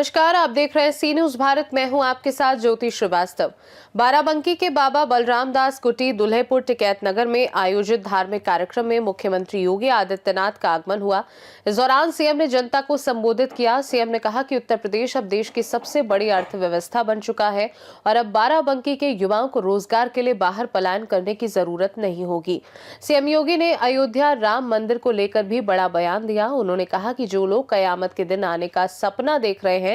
नमस्कार, आप देख रहे हैं सी न्यूज भारत। मैं हूं आपके साथ ज्योति श्रीवास्तव। बाराबंकी के बाबा बलराम दास कुटी दुल्हेपुर टिकैत नगर में आयोजित धार्मिक कार्यक्रम में मुख्यमंत्री योगी आदित्यनाथ का आगमन हुआ। इस दौरान सीएम ने जनता को संबोधित किया। सीएम ने कहा कि उत्तर प्रदेश अब देश की सबसे बड़ी अर्थव्यवस्था बन चुका है और अब बाराबंकी के युवाओं को रोजगार के लिए बाहर पलायन करने की जरूरत नहीं होगी। सीएम योगी ने अयोध्या राम मंदिर को लेकर भी बड़ा बयान दिया। उन्होंने कहा कि जो लोग कयामत के दिन आने का सपना देख रहे हैं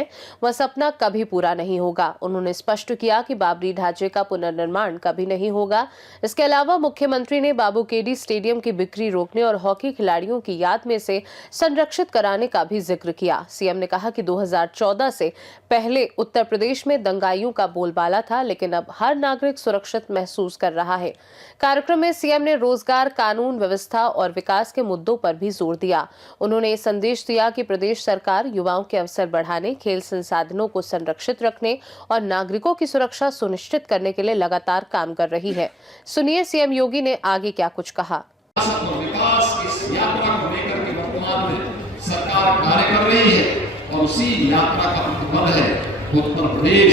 वह सपना कभी पूरा नहीं होगा। उन्होंने स्पष्ट किया कि बाबरी ढांचे का पुनर्निर्माण कभी नहीं होगा। इसके अलावा मुख्यमंत्री ने बाबू केडी स्टेडियम की बिक्री रोकने और हॉकी खिलाड़ियों की याद में से संरक्षित कराने का भी जिक्र किया। सीएम ने कहा कि 2014 से पहले उत्तर प्रदेश में दंगाइयों का बोलबाला था, लेकिन अब हर नागरिक सुरक्षित महसूस कर रहा है। कार्यक्रम में सीएम ने रोजगार, कानून व्यवस्था और विकास के मुद्दों पर भी जोर दिया। उन्होंने संदेश दिया कि प्रदेश सरकार युवाओं के अवसर बढ़ाने, खेल संसाधनों को संरक्षित रखने और नागरिकों की सुरक्षा सुनिश्चित करने के लिए लगातार काम कर रही है। सुनिए सीएम योगी ने आगे क्या कुछ कहा। विकास की यात्रा को लेकर के वर्तमान में सरकार कार्य कर रही है और उसी यात्रा का प्रतिफल है उत्तर प्रदेश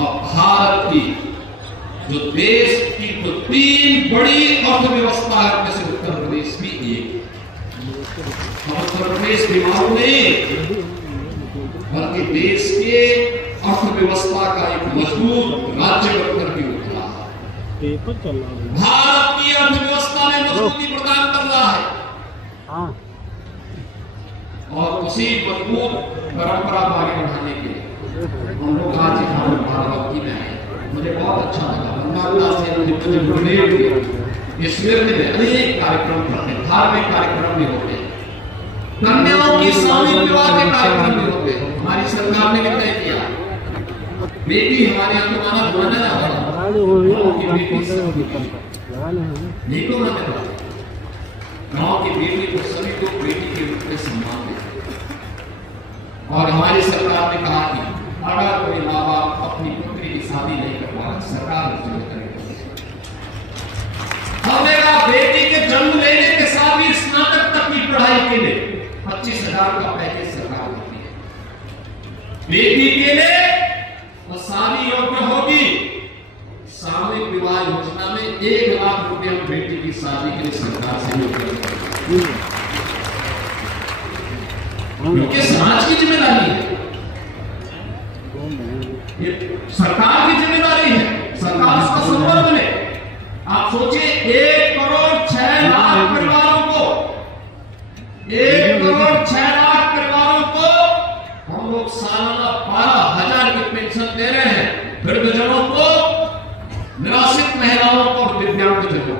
और भारत की जो देश की तो 3 बड़ी अर्थव्यवस्था है, उनमें से उत्तर प्रदेश भी एक। उत्तर प्रदेश बीमार नहीं बल्कि देश के अर्थव्यवस्था का एक मजबूत राज्य बनकर के उभरा है। भारत की अर्थव्यवस्था में मजबूती प्रदान कर रहा है और उसी मजबूत परंपरा को आगे बढ़ाने के लिए हम लोग आज यहाँ बाराबंकी में आए। मुझे बहुत अच्छा लगा। इस में अनेक कार्यक्रम करते हैं, धार्मिक कार्यक्रम भी होते हैं, कन्याओं की सामूहिक विवाह के कार्यक्रम भी होते हैं। हमारी सरकार ने तय किया बेटी हमारे यहाँ तो माना माना जाता है, गाँव की बेटी को सभी को बेटी के रूप में सम्मान देते हैं। और हमारी सरकार ने कहा कि अगर कोई माँ बाप अपनी पुत्री की शादी नहीं करवा, सरकार उससे करेगी। बेटी के जन्म लेने के साथ ही स्नातक तक की पढ़ाई के लिए 25,000 का पैकेज सरकार देती है। बेटी के लिए वो शादी योग्य होगी। सामूहिक विवाह योजना में 1 लाख रुपए हम बेटी की शादी के लिए सरकार से क्योंकि समाज की जिम्मेदारी है, ये सरकार की जिम्मेदारी है। सरकार उसका संबंध बने। आप सोचिए 1 करोड़ 6 लाख परिवारों को 1 करोड़ 6 लाख परिवारों को हम लोग सालाना 12,000 की पेंशन दे रहे हैं। वृद्धजनों को, निराश्रित महिलाओं को और दिव्यांगजनों को।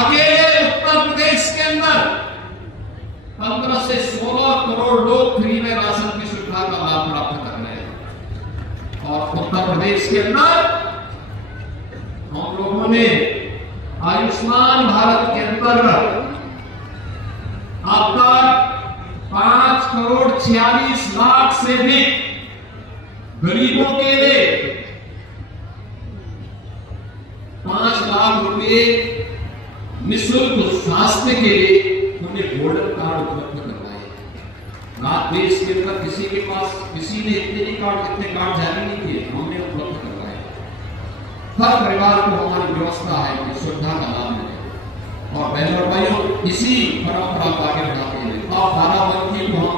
अकेले उत्तर प्रदेश के अंदर 15 से 16 करोड़ लोग फ्री में राशन की सुविधा का लाभ प्राप्त कर रहे हैं। और उत्तर प्रदेश के अंदर हम लोगों ने आयुष्मान भारत के अंतर्गत अब तक 5 करोड़ 46 लाख से भी गरीबों के लिए 5 लाख रुपए निःशुल्क स्वास्थ्य के लिए उन्हें गोल्डन कार्ड उपलब्ध करवाए। देश के अंदर किसी के पास किसी ने इतने कार्ड जारी नहीं किए, हमने उपलब्ध करवाए। हर परिवार को हमारी व्यवस्था है कि सुविधा का लाभ मिले। और बहनों और भाइयों, इसी परंपरा को आगे बढ़ाते हैं अब बाराबंकी को हम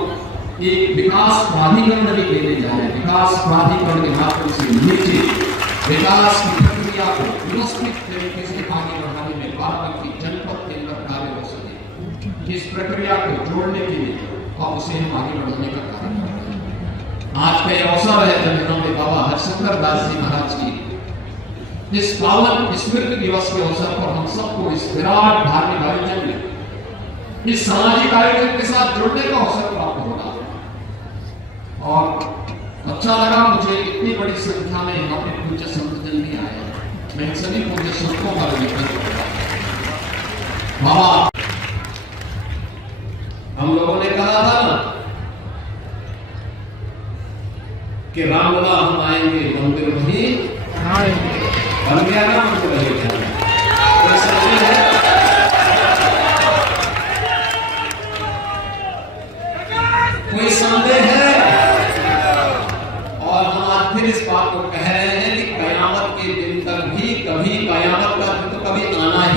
एक विकास प्राधिकरण भी देने जा रहे हैं। विकास प्राधिकरण के माध्यम से नीचे विकास की प्रक्रिया को व्यवस्थित तरीके से आगे बढ़ाने में बाराबंकी जनपद के अंदर कार्य हो सके, इस प्रक्रिया को जोड़ने के लिए और उसे हम आगे बढ़ाने का कार्य करते हैं। आज का अवसर है जब बाबा हरशंकर दास जी महाराज की इस पावन स्मृति दिवस के अवसर पर हम सबको इस विराट धार्मिक आयोजन में, इस सामाजिक आयोजन के साथ जुड़ने का अवसर प्राप्त होगा। और अच्छा लगा मुझे इतनी बड़ी संख्या में यहाँ पे पूज्य संत जन भी आए। मैं सभी पूज्य संतों का धन्यवाद करता हूं। बाबा हम लोगों ने कहा था ना कि रामलला हम आएंगे मंदिर वहीं बन गया ना, मंदिर वहीं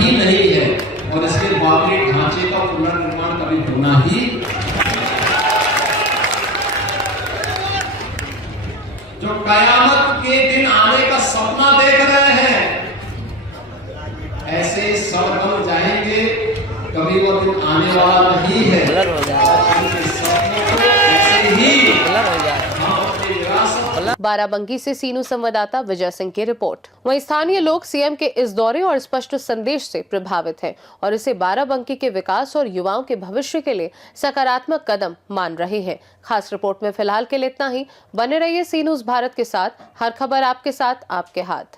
ही नहीं है और इसके बाकी ढांचे का पुनर्निर्माण कभी होना ही जो कयामत के दिन आने का सपना देख रहे हैं ऐसे सरगम जाएंगे, कभी वो दिन आने वाला नहीं है। ऐसे ही बाराबंकी से सीनू संवाददाता विजय सिंह की रिपोर्ट। वहीं स्थानीय लोग सीएम के इस दौरे और स्पष्ट संदेश से प्रभावित हैं और इसे बाराबंकी के विकास और युवाओं के भविष्य के लिए सकारात्मक कदम मान रहे हैं। खास रिपोर्ट में फिलहाल के लिए इतना ही। बने रहिए सी न्यूज़ भारत के साथ। हर खबर आपके साथ, आपके हाथ।